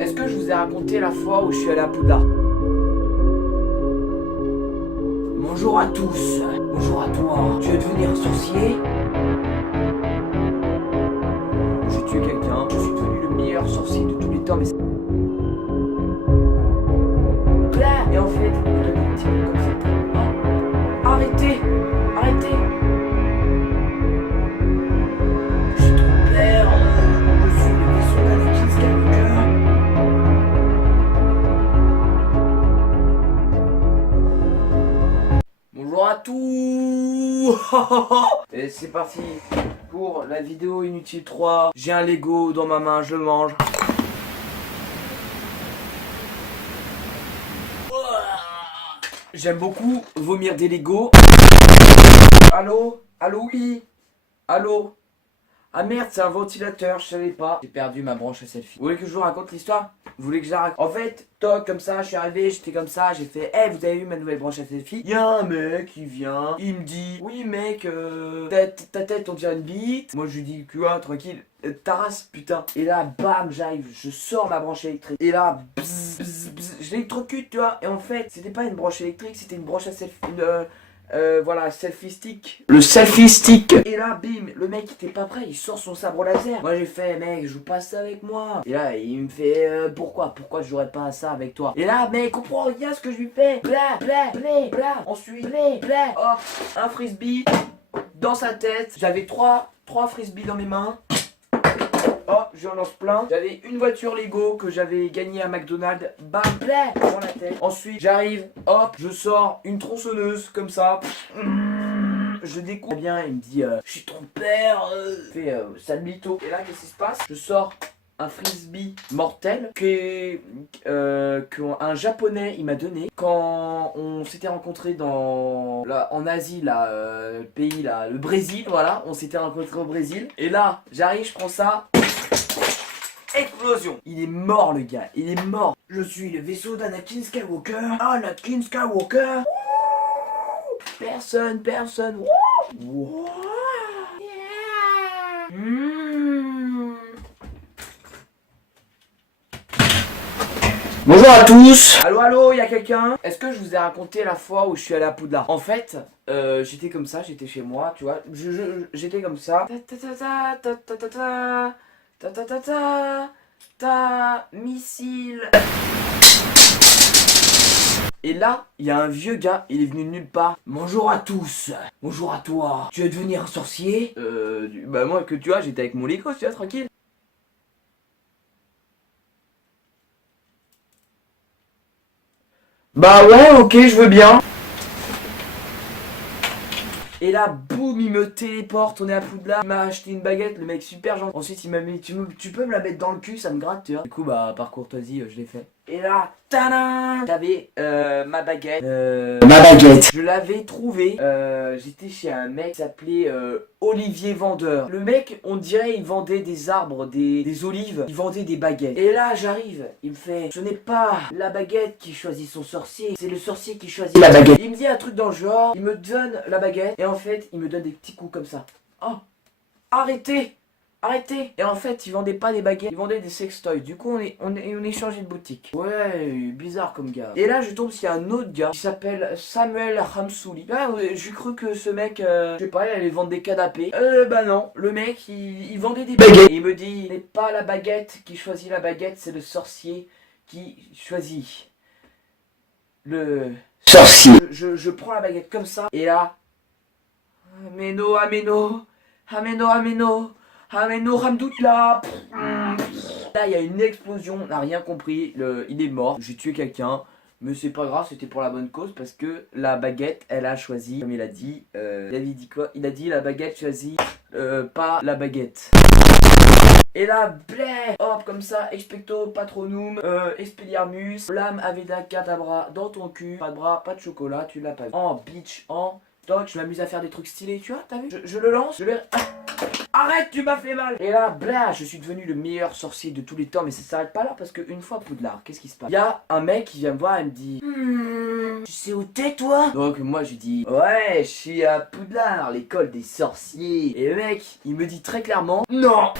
Est-ce que je vous ai raconté la fois où je suis allé à Poudlard? Bonjour à tous. Bonjour à toi. Tu veux devenir sorcier? J'ai tué quelqu'un. Je suis devenu le meilleur sorcier de tous les temps, mais c'est... Et en fait, il me donne des petits mots comme ça. Oh, arrêtez! Arrêtez! Je suis trop père. Je suis le vaisseau d'Anakin Skywalker. Bonjour à tous. Et c'est parti pour la vidéo inutile 3. J'ai un Lego dans ma main, je le mange. J'aime beaucoup vomir des Lego. Allô? Allô, oui? Allô? Ah merde, c'est un ventilateur, je savais pas. J'ai perdu ma branche à selfie. Vous voulez que je vous raconte l'histoire? Vous voulez que je la raconte? En fait, toc, comme ça, je suis arrivé, j'étais comme ça, j'ai fait hey, vous avez vu ma nouvelle branche à selfie? Y'a un mec qui vient, il me dit oui mec, ta tête on dirait une bite. Moi je lui dis quoi, tranquille, ta race putain. Et là, bam, j'arrive, je sors ma branche électrique. Et là, bzz, bzz, bzz, je l'électrocute, tu vois. Et en fait, c'était pas une branche électrique, c'était une branche à selfie, voilà, selfie stick. Le selfie stick. Et là, bim, le mec il était pas prêt, il sort son sabre laser. Moi j'ai fait, mec, joue pas ça avec moi. Et là, il me fait, pourquoi je jouerais pas à ça avec toi? Et là, mec, comprends, regarde ce que je lui fais. Bla, bla, bla, bla. Ensuite, bla, bla. Hop, un frisbee dans sa tête. J'avais trois frisbees dans mes mains. Oh, j'en lance plein. J'avais une voiture Lego que j'avais gagnée à McDonald's. Bam, blam, dans la tête. Ensuite, j'arrive, hop, je sors une tronçonneuse comme ça. Je découpe. Bien, il me dit, je suis ton père. Fait sale mytho. Et là, qu'est-ce qui se passe? Je sors un frisbee mortel qu'un japonais il m'a donné quand on s'était rencontrés en Asie là, le pays là, le Brésil, voilà, on s'était rencontrés au Brésil. Et là, j'arrive, je prends ça. Explosion! Il est mort le gars, il est mort. Je suis le vaisseau d'Anakin Skywalker. Anakin Skywalker. Personne. Wouh. Yeah. Bonjour à tous. Allô, y'a quelqu'un? Est-ce que je vous ai raconté la fois où je suis allé à Poudlard? En fait, j'étais comme ça, j'étais chez moi, tu vois. J'étais comme ça. Missile. Et là, il y a un vieux gars, il est venu de nulle part. Bonjour à tous. Bonjour à toi. Tu veux devenir un sorcier? Bah moi que tu vois, j'étais avec mon Lego, tu vois, tranquille. Bah ouais, ok, je veux bien. Et là, boum, il me téléporte, on est à Poudlard. Il m'a acheté une baguette, le mec super gentil. Ensuite, il m'a mis, tu peux me la mettre dans le cul, ça me gratte, tu vois. Du coup, bah, par courtoisie, je l'ai fait. Et là, tadam, j'avais ma baguette. Je l'avais trouvée. J'étais chez un mec qui s'appelait Olivier Vendeur. Le mec, on dirait, il vendait des arbres, des olives. Il vendait des baguettes. Et là, j'arrive. Il me fait, ce n'est pas la baguette qui choisit son sorcier, c'est le sorcier qui choisit la baguette. Il me dit un truc dans le genre. Il me donne la baguette. Et en fait, il me donne des petits coups comme ça. Oh, arrêtez! Arrêtez! Et en fait, ils vendaient pas des baguettes, ils vendaient des sextoys. Du coup, on est changé de boutique. Ouais, bizarre comme gars. Et là, je tombe sur un autre gars qui s'appelle Samuel Ramsouli. Là, j'ai cru que ce mec, je sais pas, il allait vendre des canapés. Bah non, le mec, il vendait des baguettes. Et il me dit, ce n'est pas la baguette qui choisit la baguette, c'est le sorcier qui choisit le sorcier. Je prends la baguette comme ça. Et là, Ameno, Ramdoutla. Là, il y a une explosion, on n'a rien compris, il est mort. J'ai tué quelqu'un, mais c'est pas grave, c'était pour la bonne cause parce que la baguette, elle a choisi, comme il a dit, il avait dit quoi? Il a dit la baguette choisit pas la baguette. Et là, blé, hop, comme ça, expecto patronum, expelliarmus, flamme aveda cadabra dans ton cul, pas de bras, pas de chocolat, tu l'as pas vu. En bitch, en toc, je m'amuse à faire des trucs stylés, tu vois, t'as vu? Je le lance, arrête, tu m'as fait mal. Et là, blah, je suis devenu le meilleur sorcier de tous les temps. Mais ça s'arrête pas là parce qu'une fois à Poudlard, qu'est-ce qui se passe? Il y a un mec qui vient me voir et me dit tu sais où t'es toi? Donc moi je lui dis ouais, je suis à Poudlard, l'école des sorciers. Et le mec, il me dit très clairement non.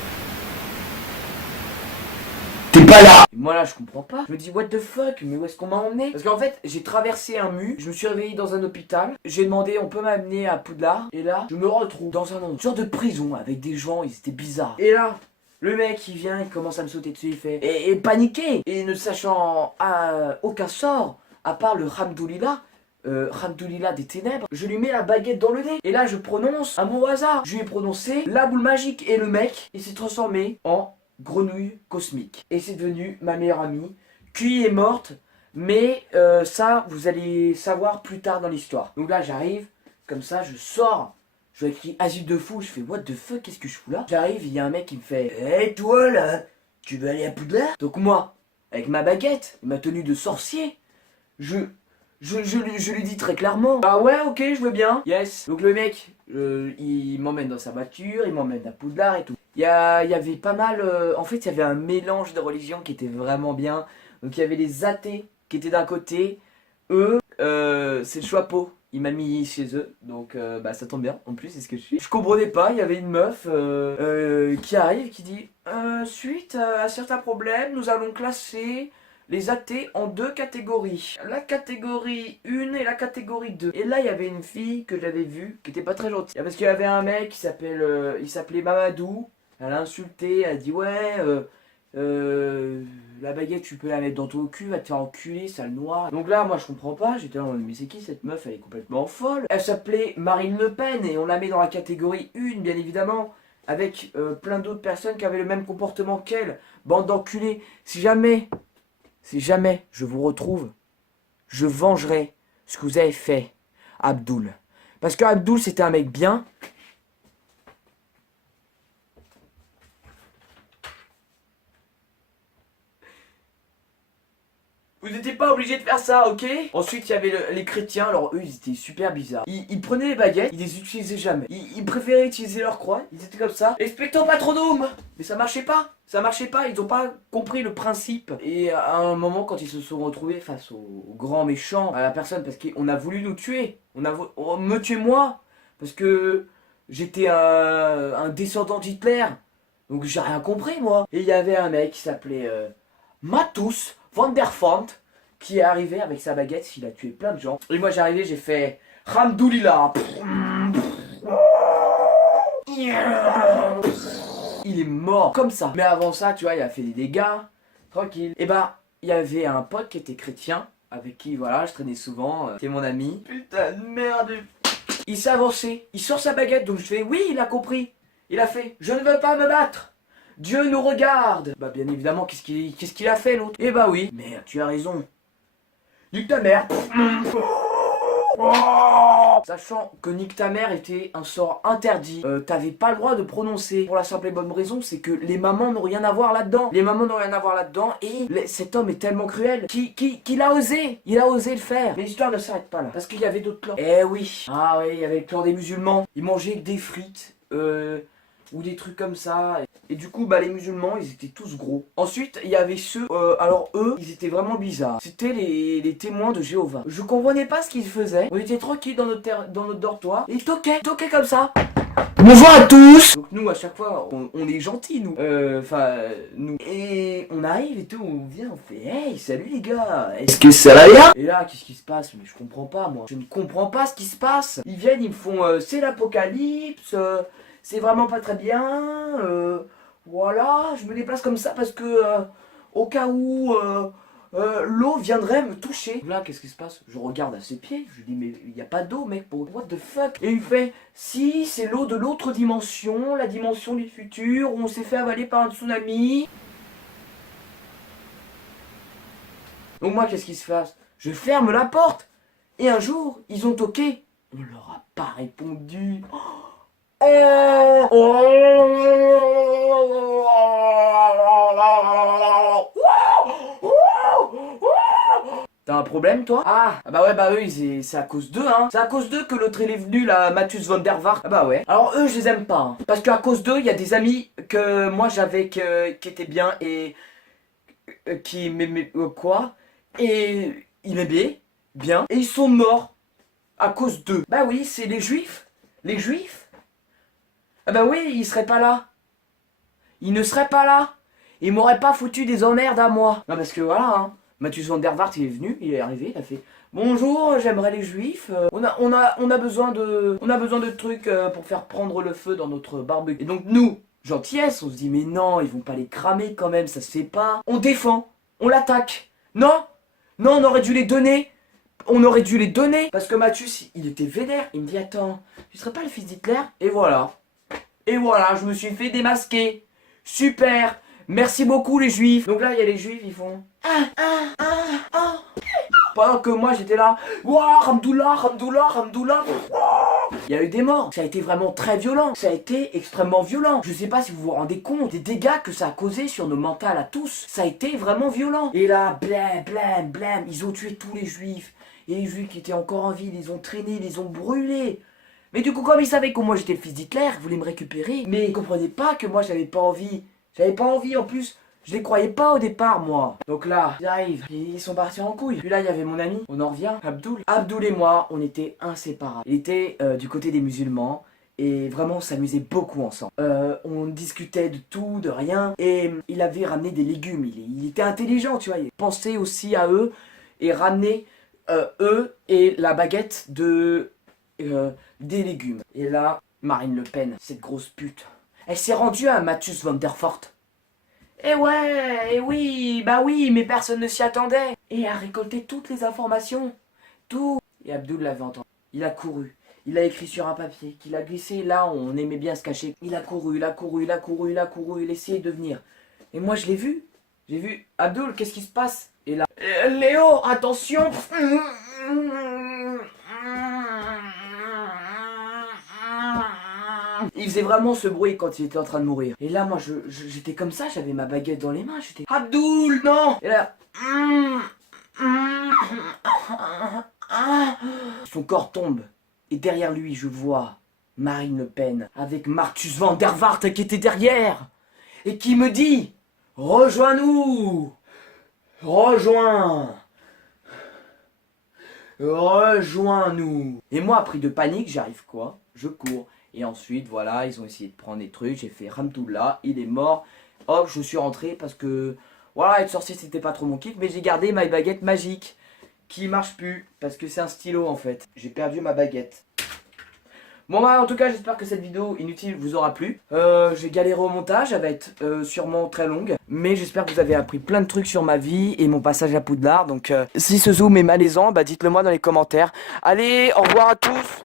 t'es pas là. Et moi là je comprends pas. Je me dis what the fuck, mais où est-ce qu'on m'a emmené? Parce qu'en fait j'ai traversé un mur, je me suis réveillé dans un hôpital, j'ai demandé on peut m'amener à Poudlard. Et là je me retrouve dans une sorte de prison avec des gens, ils étaient bizarres. Et là le mec il vient, il commence à me sauter dessus, il fait et paniqué, et ne sachant aucun sort, à part le Hamdoulillah. Hamdoulillah des ténèbres, je lui mets la baguette dans le nez. Et là je prononce un mot au hasard. Je lui ai prononcé la boule magique. Et le mec, il s'est transformé en grenouille cosmique. Et c'est devenu ma meilleure amie. Qui est morte. Mais ça, vous allez savoir plus tard dans l'histoire. Donc là j'arrive, comme ça je sors. Je lui écris asile de fou. Je fais what the fuck, qu'est-ce que je fous là? J'arrive, il y a un mec qui me fait hey toi là, tu veux aller à Poudlard? Donc moi, avec ma baguette, ma tenue de sorcier, je lui dis très clairement ah ouais ok je veux bien. Yes. Donc le mec il m'emmène dans sa voiture, il m'emmène à Poudlard et tout. Il y avait pas mal en fait il y avait un mélange de religions qui était vraiment bien. Donc il y avait les athées qui étaient d'un côté. Eux c'est le chapeau. Il m'a mis chez eux, donc bah ça tombe bien, en plus c'est ce que je suis. Je comprenais pas, il y avait une meuf qui arrive qui dit suite à certains problèmes, nous allons classer les athées en deux catégories. La catégorie 1 et la catégorie 2. Et là, il y avait une fille que j'avais vue, qui était pas très gentille. Parce qu'il y avait un mec qui il s'appelait Mamadou. Elle a insulté, elle a dit ouais, la baguette tu peux la mettre dans ton cul, va te faire enculer, sale noir. Donc là, moi je comprends pas, j'étais là, mais c'est qui cette meuf, elle est complètement folle. Elle s'appelait Marine Le Pen et on la met dans la catégorie 1, bien évidemment. Avec plein d'autres personnes qui avaient le même comportement qu'elle. Bande d'enculés. Si jamais je vous retrouve, je vengerai ce que vous avez fait à Abdoul. Parce que Abdoul, c'était un mec bien. Vous n'étiez pas obligé de faire ça, ok? Ensuite, il y avait les chrétiens. Alors eux, ils étaient super bizarres. Ils prenaient les baguettes, ils les utilisaient jamais. Ils préféraient utiliser leur croix. Ils étaient comme ça. Expecto patronum. Mais ça marchait pas. Ça marchait pas. Ils n'ont pas compris le principe. Et à un moment, quand ils se sont retrouvés face au grand méchant, à la personne, parce qu'on a voulu nous tuer. Me tuer moi. Parce que j'étais un descendant d'Hitler. Donc j'ai rien compris, moi. Et il y avait un mec qui s'appelait Matus Van der Font qui est arrivé avec sa baguette, il a tué plein de gens. Et moi j'ai arrivé, j'ai fait Hamdoulillah. Il est mort comme ça. Mais avant ça, tu vois, il a fait des dégâts. Tranquille. Et bah, il y avait un pote qui était chrétien, avec qui, voilà, je traînais souvent. C'était mon ami. Putain de merde. Il s'est avancé. Il sort sa baguette, donc je fais oui, il a compris. Il a fait je ne veux pas me battre. Dieu nous regarde. Bah bien évidemment, qu'est-ce qu'il a fait l'autre? Eh bah oui. Merde, tu as raison. Nique ta mère. Sachant que nique ta mère était un sort interdit, t'avais pas le droit de prononcer. Pour la simple et bonne raison, c'est que les mamans n'ont rien à voir là-dedans. Les mamans n'ont rien à voir là-dedans et cet homme est tellement cruel qu'il a osé. Il a osé le faire. Mais l'histoire ne s'arrête pas là. Parce qu'il y avait d'autres clans. Eh oui. Ah oui, il y avait le clan des musulmans. Ils mangeaient des frites. Ou des trucs comme ça. Et du coup, bah les musulmans, ils étaient tous gros. Ensuite, il y avait ceux, alors eux, ils étaient vraiment bizarres. C'était les témoins de Jéhovah. Je comprenais pas ce qu'ils faisaient. On était tranquilles dans notre dortoir. Et ils toquaient comme ça. Bonjour à tous. Donc nous, à chaque fois, on est gentils, nous. Nous. Et on arrive et tout, on vient, on fait hey, salut les gars. Est-ce que ça va bien? Et là, qu'est-ce qui se passe? Mais je comprends pas, moi. Je ne comprends pas ce qui se passe. Ils viennent, ils me font, c'est l'apocalypse. C'est vraiment pas très bien, voilà, je me déplace comme ça parce que au cas où l'eau viendrait me toucher. Là, qu'est-ce qui se passe? Je regarde à ses pieds, je lui dis mais il n'y a pas d'eau mec, what the fuck? Et il fait, si c'est l'eau de l'autre dimension, la dimension du futur, où on s'est fait avaler par un tsunami. Donc moi, qu'est-ce qui se passe? Je ferme la porte, et un jour, ils ont toqué, on leur a pas répondu. T'as un problème toi? Ah bah ouais bah eux c'est à cause d'eux hein. C'est à cause d'eux que l'autre il est venu là, Mathus von der Waart. Ah bah ouais. Alors eux je les aime pas hein. Parce qu'à cause d'eux il y a des amis que moi j'avais qui étaient bien et qui m'aimaient quoi. Et ils m'aimaient bien. Et ils sont morts à cause d'eux. Bah oui c'est les juifs. Les juifs. Ah bah oui, il serait pas là. Il ne serait pas là. il m'aurait pas foutu des emmerdes à moi. Non, parce que voilà, hein, Mathieu Van der Vaart, il est venu, il est arrivé, il a fait bonjour, j'aimerais les juifs. On a besoin de trucs pour faire prendre le feu dans notre barbecue. Et donc nous, gentillesse, on se dit mais non, ils vont pas les cramer quand même, ça se fait pas. On défend, on l'attaque. Non, non, on aurait dû les donner. On aurait dû les donner. Parce que Mathieu, il était vénère. Il me dit attends, tu serais pas le fils d'Hitler? Et voilà. Et voilà, je me suis fait démasquer. Super. Merci beaucoup les juifs. Donc là, il y a les juifs, ils font pendant que moi j'étais là, ouah, Ramdoullah, Ramdoullah, Ramdoullah. Il y a eu des morts, ça a été vraiment très violent, ça a été extrêmement violent. Je sais pas si vous vous rendez compte des dégâts que ça a causé sur nos mentales à tous. Ça a été vraiment violent. Et là, blême, blême, blême, ils ont tué tous les juifs. Et les juifs qui étaient encore en vie, ils les ont traînés, ils les ont brûlés. Mais du coup, comme ils savaient que moi j'étais le fils d'Hitler, ils voulaient me récupérer. Mais ils comprenaient pas que moi j'avais pas envie. J'avais pas envie en plus. Je les croyais pas au départ, moi. Donc là, ils arrivent, ils sont partis en couille. Puis là, il y avait mon ami, on en revient, Abdoul. Abdoul et moi, on était inséparables. Il était du côté des musulmans. Et vraiment, on s'amusait beaucoup ensemble. On discutait de tout, de rien. Et il avait ramené des légumes. Il était intelligent, tu vois. Il pensait aussi à eux. Et ramener eux et la baguette des légumes. Et là, Marine Le Pen, cette grosse pute, elle s'est rendue à Mathieu Van der Vaart. Eh ouais, eh oui, bah oui, mais personne ne s'y attendait. Et a récolté toutes les informations. Tout. Et Abdoul l'avait entendu. Il a couru. Il a écrit sur un papier qu'il a glissé là où on aimait bien se cacher. Il a couru, il a couru, il a couru, il a couru, il essayait de venir. Et moi je l'ai vu. J'ai vu, Abdoul, qu'est-ce qui se passe? Et là, Léo, attention. Il faisait vraiment ce bruit quand il était en train de mourir. Et là, moi, j'étais comme ça, j'avais ma baguette dans les mains, j'étais Abdoul, non. Et là, son corps tombe. Et derrière lui, je vois Marine Le Pen avec Marcus Van der Vaart qui était derrière. Et qui me dit, rejoins-nous. Rejoins-nous. Et moi, pris de panique, j'arrive quoi? Je cours. Et ensuite, voilà, ils ont essayé de prendre des trucs. J'ai fait Ramdoullah, il est mort. Hop, je suis rentré parce que, voilà, être sorcier, c'était pas trop mon kiff. Mais j'ai gardé ma baguette magique qui marche plus parce que c'est un stylo en fait. J'ai perdu ma baguette. Bon bah en tout cas j'espère que cette vidéo inutile vous aura plu. J'ai galéré au montage, elle va être sûrement très longue. Mais j'espère que vous avez appris plein de trucs sur ma vie et mon passage à Poudlard. Donc si ce zoom est malaisant, bah dites-le moi dans les commentaires. Allez, au revoir à tous.